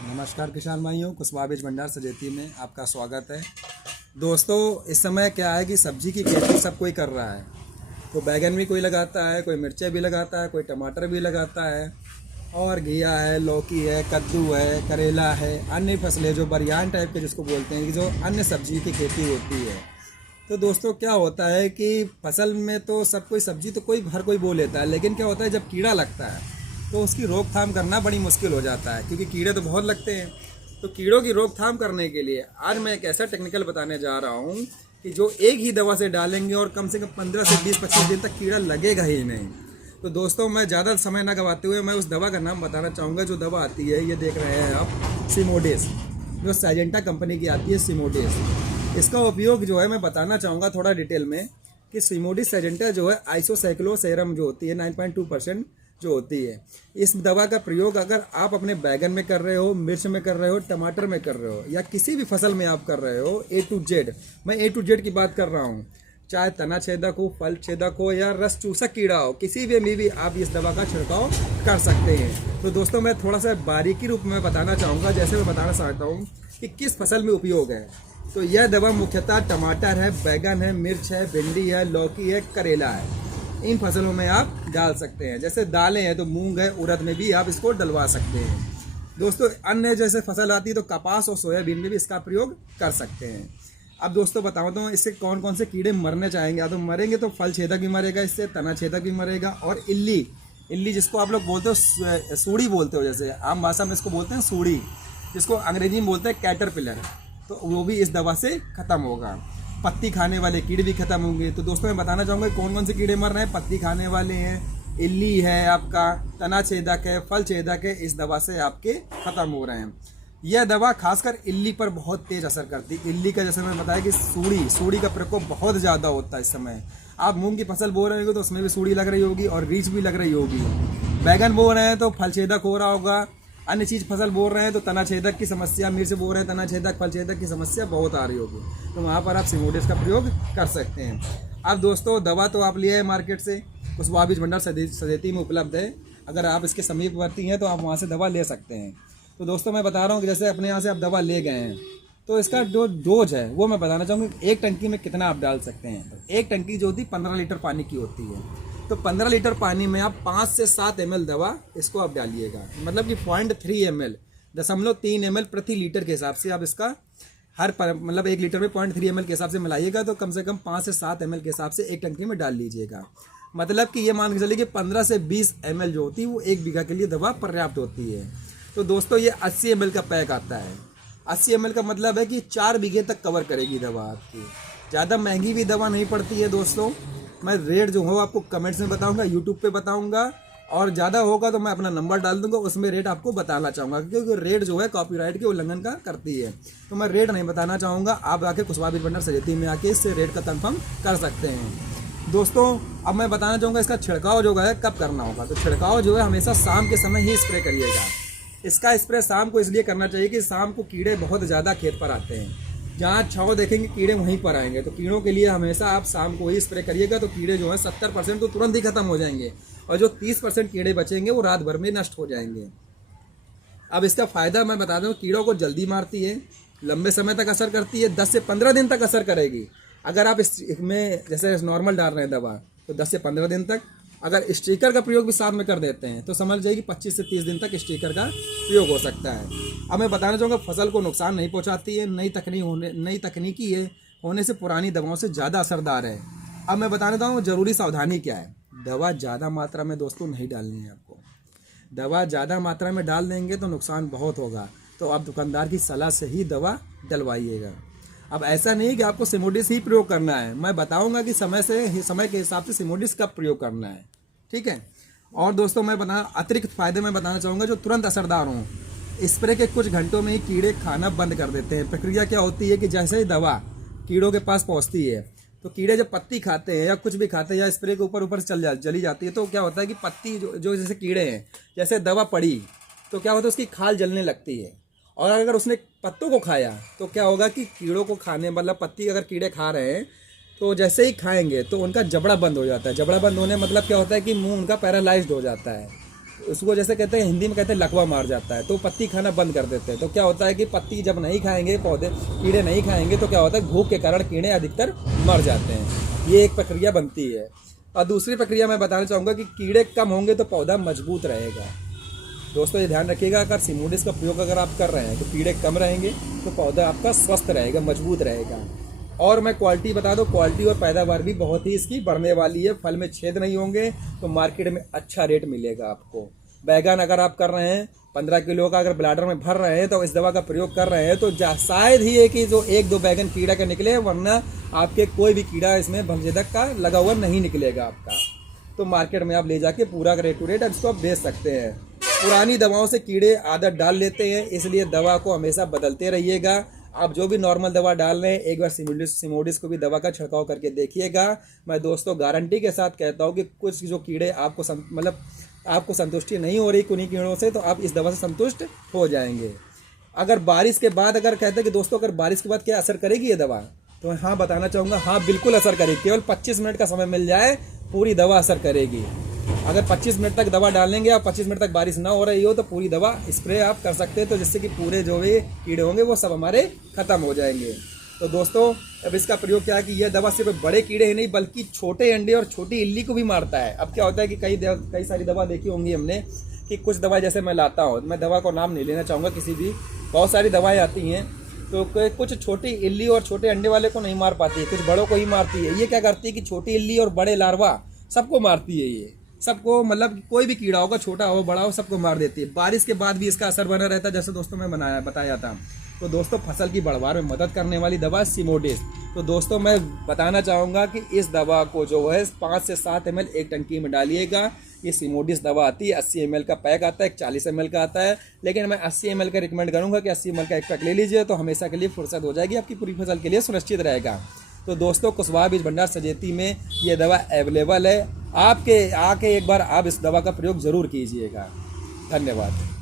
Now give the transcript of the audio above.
नमस्कार किसान भाइयों, कुशवाहा बीज भंडार सजेती में आपका स्वागत है। दोस्तों, इस समय क्या है कि सब्जी की खेती सब कोई कर रहा है। तो बैगन भी कोई लगाता है, कोई मिर्चें भी लगाता है, कोई टमाटर भी लगाता है, और घिया है, लौकी है, कद्दू है, करेला है, अन्य फसलें जो बरियान टाइप के जिसको बोलते हैं कि जो अन्य सब्जी की खेती होती है। तो दोस्तों, क्या होता है कि फसल में तो सब कोई सब्जी तो हर कोई बो लेता है, लेकिन क्या होता है जब कीड़ा लगता है तो उसकी रोकथाम करना बड़ी मुश्किल हो जाता है, क्योंकि कीड़े तो बहुत लगते हैं। तो कीड़ों की रोकथाम करने के लिए आज मैं एक ऐसा टेक्निकल बताने जा रहा हूँ कि जो एक ही दवा से डालेंगे और कम से कम 15 से 20-25 दिन तक कीड़ा लगेगा ही नहीं। तो दोस्तों, मैं ज़्यादा समय ना गवाते हुए मैं उस दवा का नाम बताना चाहूँगा। जो दवा आती है, ये देख रहे हैं आप, सिमोडेस, जो साइजेंटा कंपनी की आती है, सिमोडेस। इसका उपयोग जो है मैं बताना चाहूँगा थोड़ा डिटेल में कि सिमोडिस साइजेंटा जो है आइसोसाइक्लोसेरम जो होती है 9.2% जो होती है। इस दवा का प्रयोग अगर आप अपने बैगन में कर रहे हो, मिर्च में कर रहे हो, टमाटर में कर रहे हो, या किसी भी फसल में आप कर रहे हो, A to Z, मैं A to Z की बात कर रहा हूँ, चाहे तना छेदक हो, फल छेदक हो, या रस चूसक कीड़ा हो, किसी भी भी आप इस दवा का छिड़काव कर सकते हैं। तो दोस्तों, मैं थोड़ा सा बारीकी रूप में बताना चाहूँगा, जैसे मैं बताना चाहता हूँ कि किस फसल में उपयोग है। तो यह दवा मुख्यतः टमाटर है, बैगन है, मिर्च है, भिंडी है, लौकी है, करेला है, इन फसलों में आप डाल सकते हैं। जैसे दालें हैं तो मूंग है, उड़द में भी आप इसको डलवा सकते हैं। दोस्तों, अन्य जैसे फसल आती है तो कपास और सोयाबीन में भी इसका प्रयोग कर सकते हैं। अब दोस्तों बताओ तो इससे कौन कौन से कीड़े मरने चाहेंगे। या तो मरेंगे तो फल छेदक भी मरेगा, इससे तना छेदक भी मरेगा, और इल्ली जिसको आप लोग बोलते हो, सूड़ी बोलते हो, जैसे आम भाषा में इसको बोलते हैं सूड़ी, जिसको अंग्रेजी में बोलते हैं कैटरपिलर, तो वो भी इस दवा से खत्म होगा। पत्ती खाने वाले कीड़े भी खत्म होंगे। तो दोस्तों, मैं बताना चाहूँगा कौन कौन से कीड़े मर रहे हैं। पत्ती खाने वाले हैं, इल्ली है, आपका तना छेदक है, फल छेदक है, इस दवा से आपके खत्म हो रहे हैं। यह दवा खासकर इल्ली पर बहुत तेज असर करती है। इल्ली का जैसे मैंने बताया कि सूड़ी का प्रकोप बहुत ज़्यादा होता है इस समय। आप मूंग की फसल बो रहे हो तो उसमें भी सूड़ी लग रही होगी और रीछ भी लग रही होगी। बैगन बो रहे हैं तो फल छेदक हो रहा होगा। अन्य चीज़ फसल बोल रहे हैं तो तना छेदक की समस्या, मिर्च बोल रहे हैं तना छेदक, फल छेदक की समस्या बहुत आ रही होगी। तो वहाँ पर आप सिमोडेस का प्रयोग कर सकते हैं। अब दोस्तों, दवा तो आप लिए हैं मार्केट से, कुशवाहा बीज भंडार सजेती में उपलब्ध है। अगर आप इसके समीपवर्ती हैं तो आप वहाँ से दवा ले सकते हैं। तो दोस्तों, मैं बता रहा हूँ कि जैसे अपने यहाँ से आप दवा ले गए हैं तो इसका जो डोज है वो मैं बताना चाहूँगा। एक टंकी में कितना आप डाल सकते हैं। तो एक टंकी जो होती है 15 लीटर पानी की होती है। तो 15 लीटर पानी में आप 5 से 7 ml दवा इसको आप डालिएगा, मतलब कि 0.3 ml, 0.3 ml प्रति लीटर के हिसाब से आप इसका मतलब 1 लीटर में 0.3 ml के हिसाब से मिलाइएगा। तो कम से कम 5 से 7 ml के हिसाब से एक टंकी में डाल लीजिएगा। मतलब कि ये मान के चलिए कि 15 से 20 ml जो होती है वो 1 बीघा के लिए दवा पर्याप्त होती है। तो दोस्तों, ये 80 ml का पैक आता है। 80 ml का मतलब है कि 4 बीघे तक कवर करेगी दवा आपकी। ज़्यादा महंगी भी दवा नहीं पड़ती है दोस्तों। मैं रेट जो हो आपको कमेंट्स में बताऊंगा, यूट्यूब पे बताऊंगा, और ज़्यादा होगा तो मैं अपना नंबर डाल दूंगा, उसमें रेट आपको बताना चाहूँगा, क्योंकि रेट जो है कॉपीराइट के उल्लंघन का करती है। तो मैं रेट नहीं बताना चाहूँगा। आप आके कुशवाहा बीज भंडार सजेती में आके इससे रेट का कंफर्म कर सकते हैं। दोस्तों, अब मैं बताना चाहूँगा इसका छिड़काव जो है कब करना होगा। तो छिड़काव जो है हमेशा शाम के समय ही स्प्रे करिएगा। इसका स्प्रे शाम को इसलिए करना चाहिए कि शाम को कीड़े बहुत ज़्यादा खेत पर आते हैं। जहाँ छाव देखेंगे कीड़े वहीं पर आएंगे। तो कीड़ों के लिए हमेशा आप शाम को ही स्प्रे करिएगा। तो कीड़े जो है 70% तो तुरंत ही खत्म हो जाएंगे, और जो 30% कीड़े बचेंगे वो रात भर में नष्ट हो जाएंगे। अब इसका फ़ायदा मैं बता दूँ, कीड़ों को जल्दी मारती है, लंबे समय तक असर करती है, 10 से 15 दिन तक असर करेगी। अगर आप इसमें जैसे नॉर्मल डाल रहे हैं दवा तो 10 से 15 दिन तक, अगर स्टिकर का प्रयोग भी साथ में कर देते हैं तो समझ जाइए कि 25 से 30 दिन तक स्टिकर का प्रयोग हो सकता है। अब मैं बताना चाहूँगा, फसल को नुकसान नहीं पहुँचाती है, नई तकनीकी है होने से पुरानी दवाओं से ज़्यादा असरदार है। अब मैं बताना चाहूँगा ज़रूरी सावधानी क्या है। दवा ज़्यादा मात्रा में दोस्तों नहीं डालनी है आपको। दवा ज़्यादा मात्रा में डाल देंगे तो नुकसान बहुत होगा। तो आप दुकानदार की सलाह से ही दवा डलवाइएगा। अब ऐसा नहीं कि आपको सिमोडिस ही प्रयोग करना है, मैं बताऊंगा कि समय के हिसाब से सिमोडिस का प्रयोग करना है, ठीक है। और दोस्तों, मैं अतिरिक्त फायदे में बताना चाहूँगा जो तुरंत असरदार हों। स्प्रे के कुछ घंटों में ही कीड़े खाना बंद कर देते हैं। प्रक्रिया क्या होती है कि जैसे ही दवा कीड़ों के पास पहुँचती है तो कीड़े जब पत्ती खाते हैं या कुछ भी खाते हैं या स्प्रे के ऊपर से चली जाती है, तो क्या होता है कि पत्ती जो जैसे कीड़े हैं, जैसे दवा पड़ी तो क्या होता है उसकी खाल जलने लगती है। और अगर उसने पत्तों को खाया तो क्या होगा कि कीड़ों को खाने, मतलब पत्ती अगर कीड़े खा रहे हैं तो जैसे ही खाएंगे तो उनका जबड़ा बंद हो जाता है। जबड़ा बंद होने मतलब क्या होता है कि मुंह उनका पैरालाइज्ड हो जाता है। उसको जैसे कहते हैं, हिंदी में कहते हैं लकवा मार जाता है, तो पत्ती खाना बंद कर देते हैं। तो क्या होता है कि पत्ती जब नहीं खाएंगे, पौधे कीड़े नहीं खाएंगे, तो क्या होता है भूख के कारण कीड़े अधिकतर मर जाते हैं। ये एक प्रक्रिया बनती है। और दूसरी प्रक्रिया मैं बताना चाहूँगा कि कीड़े कम होंगे तो पौधा मजबूत रहेगा। दोस्तों ये ध्यान रखिएगा, अगर सिमोडिस का प्रयोग अगर आप कर रहे हैं तो कीड़े कम रहेंगे, तो पौधा आपका स्वस्थ रहेगा, मजबूत रहेगा। और मैं क्वालिटी बता दूं, क्वालिटी और पैदावार भी बहुत ही इसकी बढ़ने वाली है। फल में छेद नहीं होंगे, तो मार्केट में अच्छा रेट मिलेगा आपको। बैगन अगर आप कर रहे हैं 15 किलो का, अगर ब्लाडर में भर रहे हैं तो इस दवा का प्रयोग कर रहे हैं, तो शायद ही है कि जो 1-2 बैगन कीड़ा का निकले, वरना आपके कोई भी कीड़ा इसमें भंगछेदक का लगा हुआ नहीं निकलेगा आपका। तो मार्केट में आप ले जाके पूरा रेट टू रेट इसको आप बेच सकते हैं। पुरानी दवाओं से कीड़े आदत डाल लेते हैं, इसलिए दवा को हमेशा बदलते रहिएगा। आप जो भी नॉर्मल दवा डाल रहे हैं, एक बार सिमोडिस को भी दवा का छिड़काव करके देखिएगा। मैं दोस्तों गारंटी के साथ कहता हूँ कि कुछ जो कीड़े आपको मतलब आपको संतुष्टि नहीं हो रही उन्हीं कीड़ों से, तो आप इस दवा से संतुष्ट हो जाएंगे। अगर बारिश के बाद, अगर कहते हैं कि दोस्तों अगर बारिश के बाद क्या असर करेगी ये दवा, तो हाँ बताना चाहूँगा, हाँ बिल्कुल असर करेगी। केवल 25 मिनट का समय मिल जाए, पूरी दवा असर करेगी। अगर 25 मिनट तक दवा डालेंगे और 25 मिनट तक बारिश ना हो रही हो, तो पूरी दवा स्प्रे आप कर सकते हैं, तो जिससे कि पूरे जो भी कीड़े होंगे वो सब हमारे ख़त्म हो जाएंगे। तो दोस्तों अब इसका प्रयोग क्या है कि यह दवा सिर्फ बड़े कीड़े ही नहीं बल्कि छोटे अंडे और छोटी इल्ली को भी मारता है। अब क्या होता है कि कई सारी दवा देखी होंगी हमने कि कुछ दवा जैसे मैं लाता हूँ, मैं दवा को नाम नहीं लेना चाहूँगा किसी भी, बहुत सारी दवाएँ आती हैं, तो कुछ छोटी इल्ली और छोटे अंडे वाले को नहीं मार पाती है, कुछ बड़ों को ही मारती है। ये क्या करती है कि छोटी इल्ली और बड़े लार्वा सबको मारती है, ये सबको, मतलब कोई भी कीड़ा होगा, छोटा हो बड़ा हो, सबको मार देती है। बारिश के बाद भी इसका असर बना रहता है, जैसे दोस्तों मैं बताया था। तो दोस्तों फसल की बढ़वार में मदद करने वाली दवा सिमोडिस। तो दोस्तों मैं बताना चाहूँगा कि इस दवा को जो है 5 से 7 ml एक टंकी में डालिएगा। ये सिमोडिस दवा आती है, 80 ml का पैक आता है, 40 ml का आता है, लेकिन मैं 80 ml का रिकमेंड करूँगा कि 80 ml का एक पैक ले लीजिए, तो हमेशा के लिए फुर्सत हो जाएगी, आपकी पूरी फसल के लिए सुनिश्चित रहेगा। तो दोस्तों कुशवाहा बीज भंडार सजेती में ये दवा अवेलेबल है, आपके आके एक बार आप इस दवा का प्रयोग ज़रूर कीजिएगा। धन्यवाद।